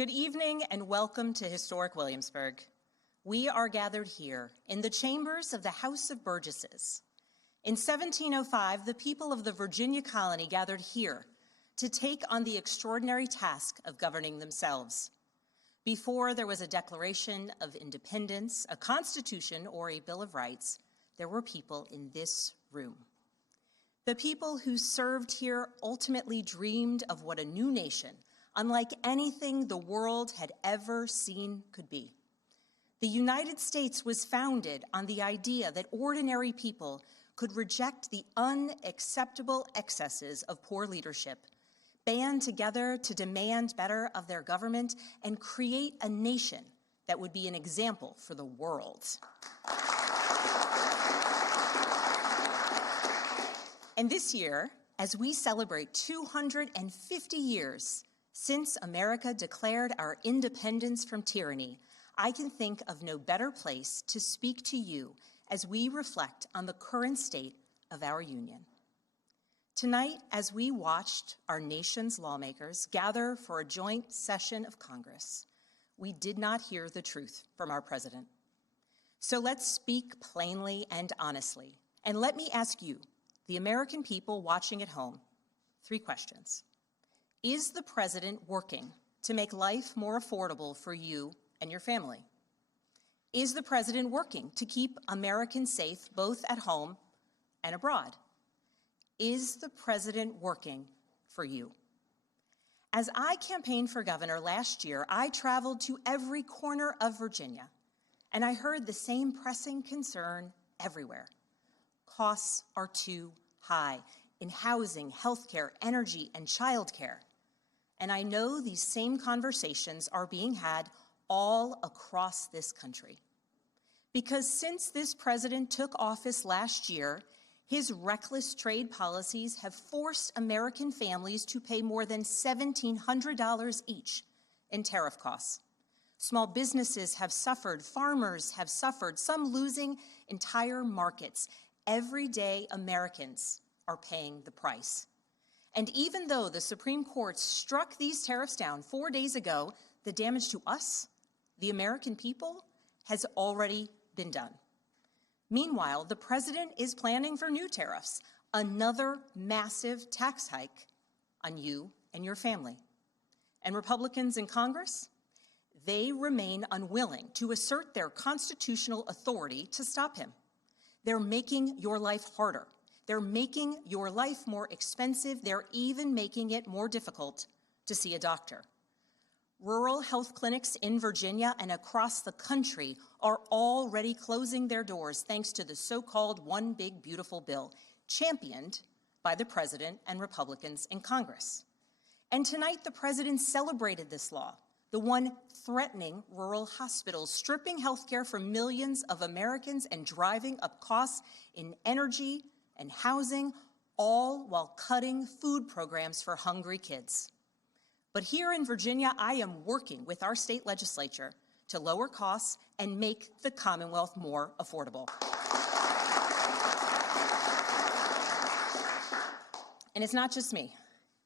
Good evening and welcome to historic Williamsburg. We are gathered here in the chambers of the House of Burgesses. In 1705, the people of the Virginia colony gathered here to take on the extraordinary task of governing themselves. Before there was a Declaration of Independence, a Constitution, or a Bill of Rights, there were people in this room. The people who served here ultimately dreamed of what a new nation, unlike anything the world had ever seen, could be. The United States was founded on the idea that ordinary people could reject the unacceptable excesses of poor leadership, band together to demand better of their government, and create a nation that would be an example for the world. And this year, as we celebrate 250 years since America declared our independence from tyranny, I can think of no better place to speak to you as we reflect on the current state of our union. Tonight, as we watched our nation's lawmakers gather for a joint session of Congress, we did not hear the truth from our president. So let's speak plainly and honestly, and let me ask you, the American people watching at home, 3 questions. Is the president working to make life more affordable for you and your family? Is the president working to keep Americans safe both at home and abroad? Is the president working for you? As I campaigned for governor last year, I traveled to every corner of Virginia, and I heard the same pressing concern everywhere. Costs are too high in housing, healthcare, energy, and childcare. And I know these same conversations are being had all across this country. Because since this president took office last year, his reckless trade policies have forced American families to pay more than $1,700 each in tariff costs. Small businesses have suffered, farmers have suffered, some losing entire markets. Everyday Americans are paying the price. And even though the Supreme Court struck these tariffs down 4 days ago, the damage to us, the American people, has already been done. Meanwhile, the president is planning for new tariffs, another massive tax hike on you and your family. And Republicans in Congress, they remain unwilling to assert their constitutional authority to stop him. They're making your life harder. They're making your life more expensive. They're even making it more difficult to see a doctor. Rural health clinics in Virginia and across the country are already closing their doors thanks to the so-called One Big Beautiful Bill, championed by the president and Republicans in Congress. And tonight, the president celebrated this law, the one threatening rural hospitals, stripping health care from millions of Americans and driving up costs in energy and housing, all while cutting food programs for hungry kids. But here in Virginia, I am working with our state legislature to lower costs and make the Commonwealth more affordable. And it's not just me.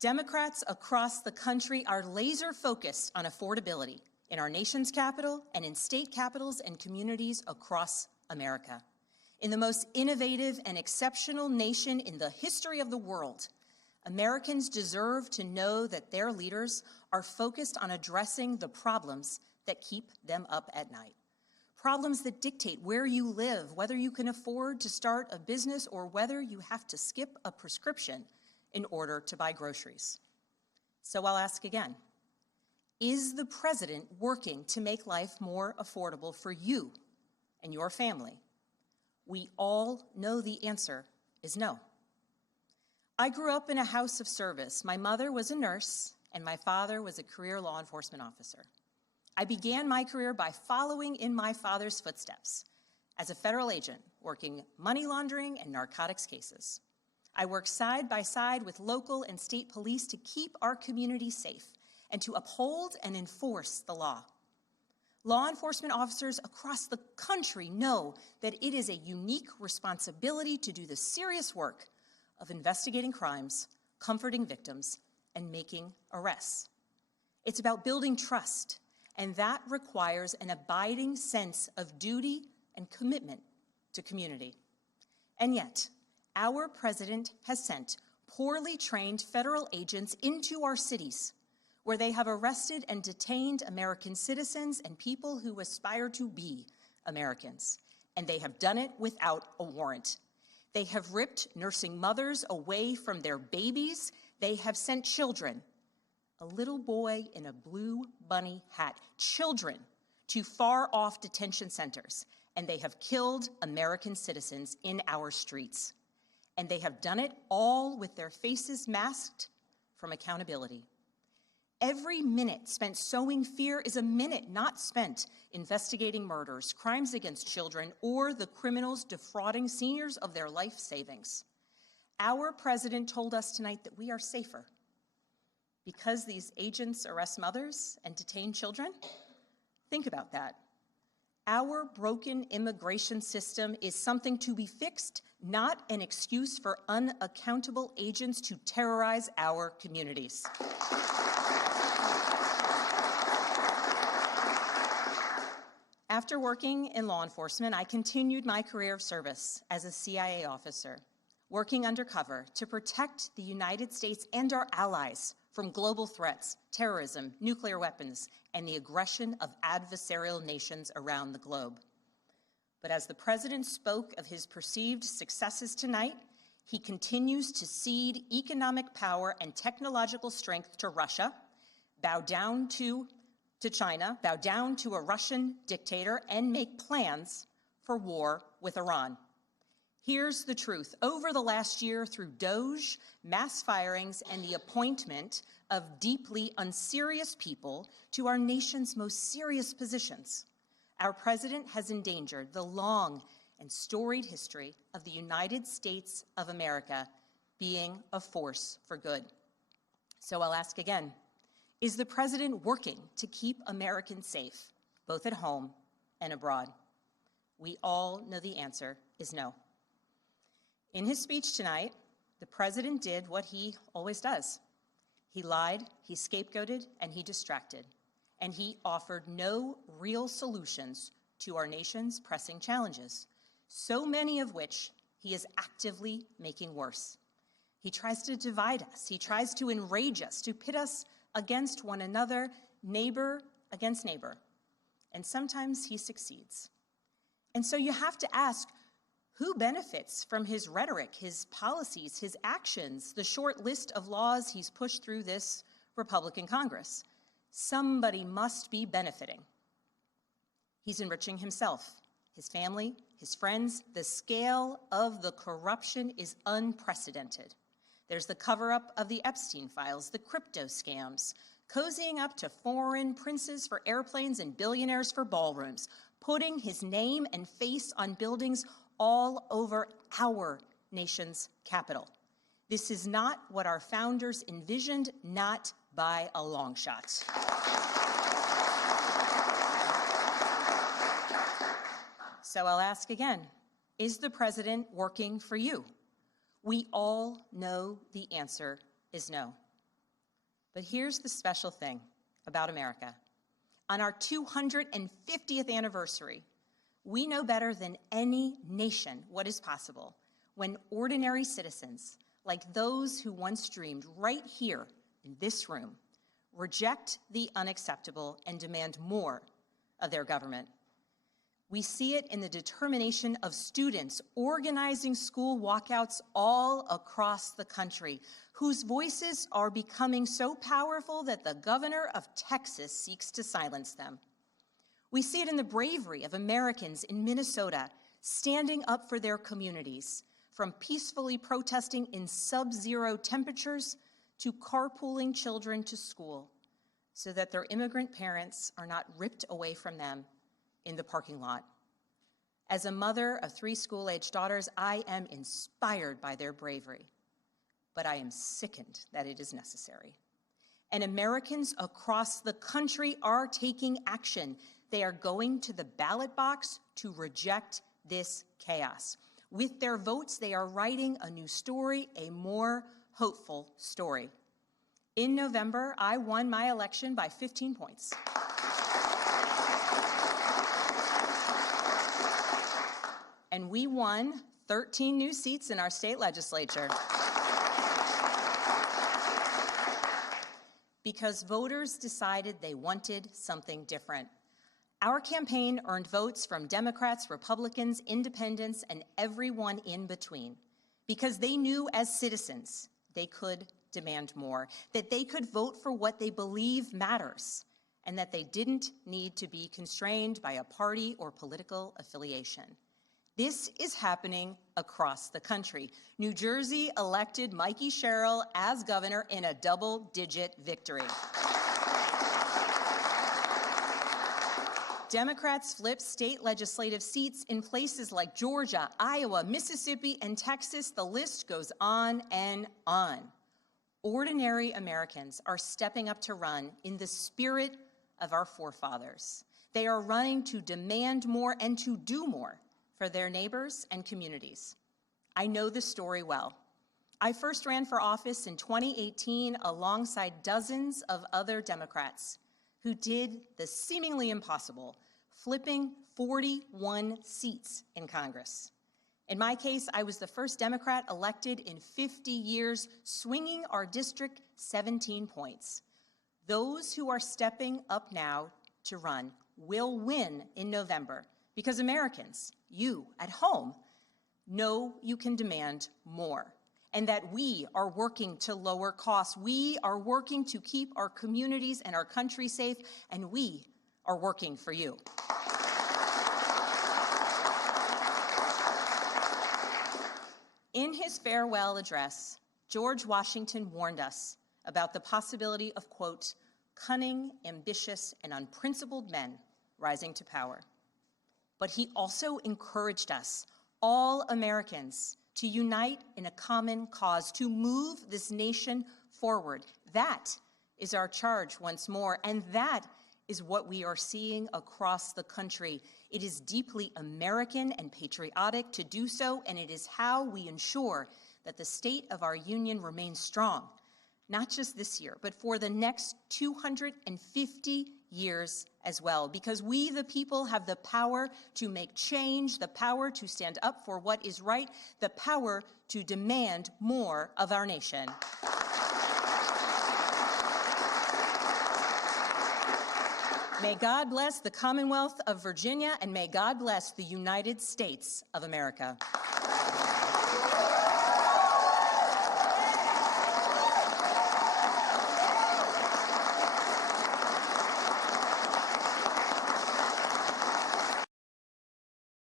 Democrats across the country are laser focused on affordability in our nation's capital and in state capitals and communities across America. In the most innovative and exceptional nation in the history of the world, Americans deserve to know that their leaders are focused on addressing the problems that keep them up at night. Problems that dictate where you live, whether you can afford to start a business, or whether you have to skip a prescription in order to buy groceries. So I'll ask again, is the president working to make life more affordable for you and your family? We all know the answer is no. I grew up in a house of service. My mother was a nurse, and my father was a career law enforcement officer. I began my career by following in my father's footsteps as a federal agent, working money laundering and narcotics cases. I worked side by side with local and state police to keep our community safe and to uphold and enforce the law. Law enforcement officers across the country know that it is a unique responsibility to do the serious work of investigating crimes, comforting victims, and making arrests. It's about building trust, and that requires an abiding sense of duty and commitment to community. And yet, our president has sent poorly trained federal agents into our cities, where they have arrested and detained American citizens and people who aspire to be Americans. And they have done it without a warrant. They have ripped nursing mothers away from their babies. They have sent children, a little boy in a blue bunny hat, children to far-off detention centers, and they have killed American citizens in our streets. And they have done it all with their faces masked from accountability. Every minute spent sowing fear is a minute not spent investigating murders, crimes against children, or the criminals defrauding seniors of their life savings. Our president told us tonight that we are safer because these agents arrest mothers and detain children. Think about that. Our broken immigration system is something to be fixed, not an excuse for unaccountable agents to terrorize our communities. After working in law enforcement, I continued my career of service as a CIA officer, working undercover to protect the United States and our allies from global threats, terrorism, nuclear weapons, and the aggression of adversarial nations around the globe. But as the president spoke of his perceived successes tonight, he continues to cede economic power and technological strength to Russia, bow down to China, bow down to a Russian dictator, and make plans for war with Iran. Here's the truth. Over the last year, through DOJ, mass firings, and the appointment of deeply unserious people to our nation's most serious positions, our president has endangered the long and storied history of the United States of America being a force for good. So I'll ask again, is the president working to keep Americans safe, both at home and abroad? We all know the answer is no. In his speech tonight, the president did what he always does. He lied, he scapegoated, and he distracted. And he offered no real solutions to our nation's pressing challenges, so many of which he is actively making worse. He tries to divide us. He tries to enrage us, to pit us against one another, neighbor against neighbor. And sometimes he succeeds. And so you have to ask, who benefits from his rhetoric, his policies, his actions, the short list of laws he's pushed through this Republican Congress? Somebody must be benefiting. He's enriching himself, his family, his friends. The scale of the corruption is unprecedented. There's the cover-up of the Epstein files, the crypto scams, cozying up to foreign princes for airplanes and billionaires for ballrooms, putting his name and face on buildings all over our nation's capital. This is not what our founders envisioned, not by a long shot. So I'll ask again, is the president working for you? We all know the answer is no. But here's the special thing about America. On our 250th anniversary, we know better than any nation what is possible when ordinary citizens, like those who once dreamed right here in this room, reject the unacceptable and demand more of their government. We see it in the determination of students organizing school walkouts all across the country, whose voices are becoming so powerful that the governor of Texas seeks to silence them. We see it in the bravery of Americans in Minnesota standing up for their communities, from peacefully protesting in sub-zero temperatures to carpooling children to school so that their immigrant parents are not ripped away from them in the parking lot. As a mother of 3 school-aged daughters, I am inspired by their bravery, but I am sickened that it is necessary. And Americans across the country are taking action. They are going to the ballot box to reject this chaos. With their votes, they are writing a new story, a more hopeful story. In November, I won my election by 15 points. And we won 13 new seats in our state legislature. Because voters decided they wanted something different. Our campaign earned votes from Democrats, Republicans, independents, and everyone in between. Because they knew as citizens they could demand more, that they could vote for what they believe matters, and that they didn't need to be constrained by a party or political affiliation. This is happening across the country. New Jersey elected Mikey Sherrill as governor in a double-digit victory. Democrats flipped state legislative seats in places like Georgia, Iowa, Mississippi, and Texas. The list goes on and on. Ordinary Americans are stepping up to run in the spirit of our forefathers. They are running to demand more and to do more for their neighbors and communities. I know this story well. I first ran for office in 2018 alongside dozens of other Democrats who did the seemingly impossible, flipping 41 seats in Congress. In my case, I was the first Democrat elected in 50 years, swinging our district 17 points. Those who are stepping up now to run will win in November because Americans, you at home, know you can demand more and that we are working to lower costs. We are working to keep our communities and our country safe, and we are working for you. In his farewell address, George Washington warned us about the possibility of, quote, cunning, ambitious, and unprincipled men rising to power. But he also encouraged us, all Americans, to unite in a common cause, to move this nation forward. That is our charge once more, and that is what we are seeing across the country. It is deeply American and patriotic to do so, and it is how we ensure that the state of our union remains strong, not just this year, but for the next 250 years as well, because we, the people, have the power to make change, the power to stand up for what is right, the power to demand more of our nation. May God bless the Commonwealth of Virginia, and may God bless the United States of America.